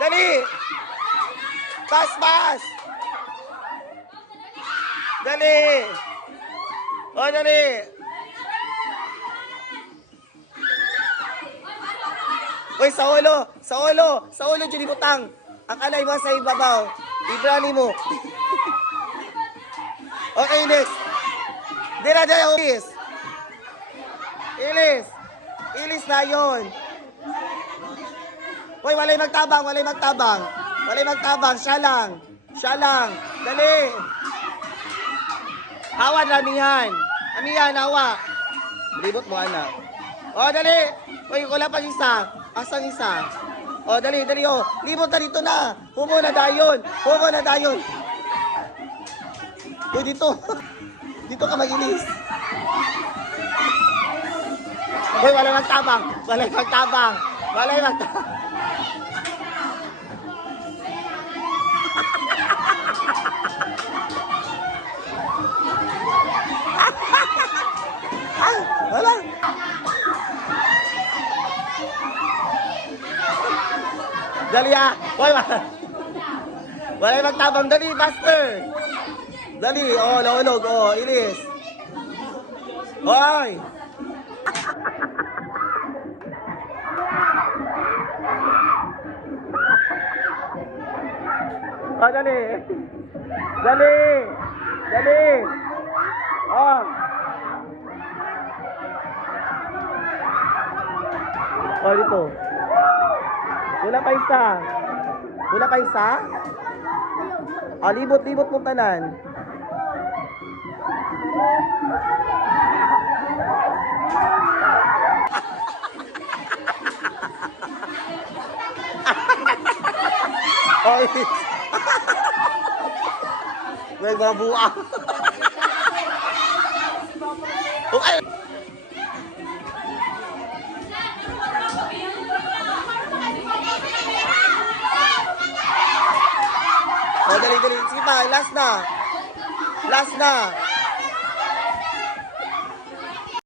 Dali! Pass, pass! Dali! O, dali! Uy, sa ulo! Sa ulo! Sa ulo, Judy Butang! Ang alay mo sa ibabaw. Ibrani mo. Okay, Ilis. Dira, Ilis. Ilis. Ilis na yun. Uy, walay magtabang, walay magtabang. Walay magtabang, siya lang. Siya lang. Dali. Hawa na niyan. Amiyan, hawa. Malibot mo, anak. O, dali. Uy, wala pa isa. Asang isa? O, dali, dali, o. Libot na dito na. Humo na dayon. Humo na dayon. Uy, dito. Dito ka mag-ilis. Uy, wala magtabang. Wala magtabang. Wala magtabang. Wala. Dali ah. Uy, wala magtabang. Dali, faster. Dali, oh, laulog, oh, ilis. Hoy! Oh, dali. Dali. Dali. Oh. Oh, dito. Wala pa isa. Wala pa isa? Oh, libot-libot mong tanan. Oy. May babua. Okay. Oh, dali, dali. Sige pa, last na. Last na.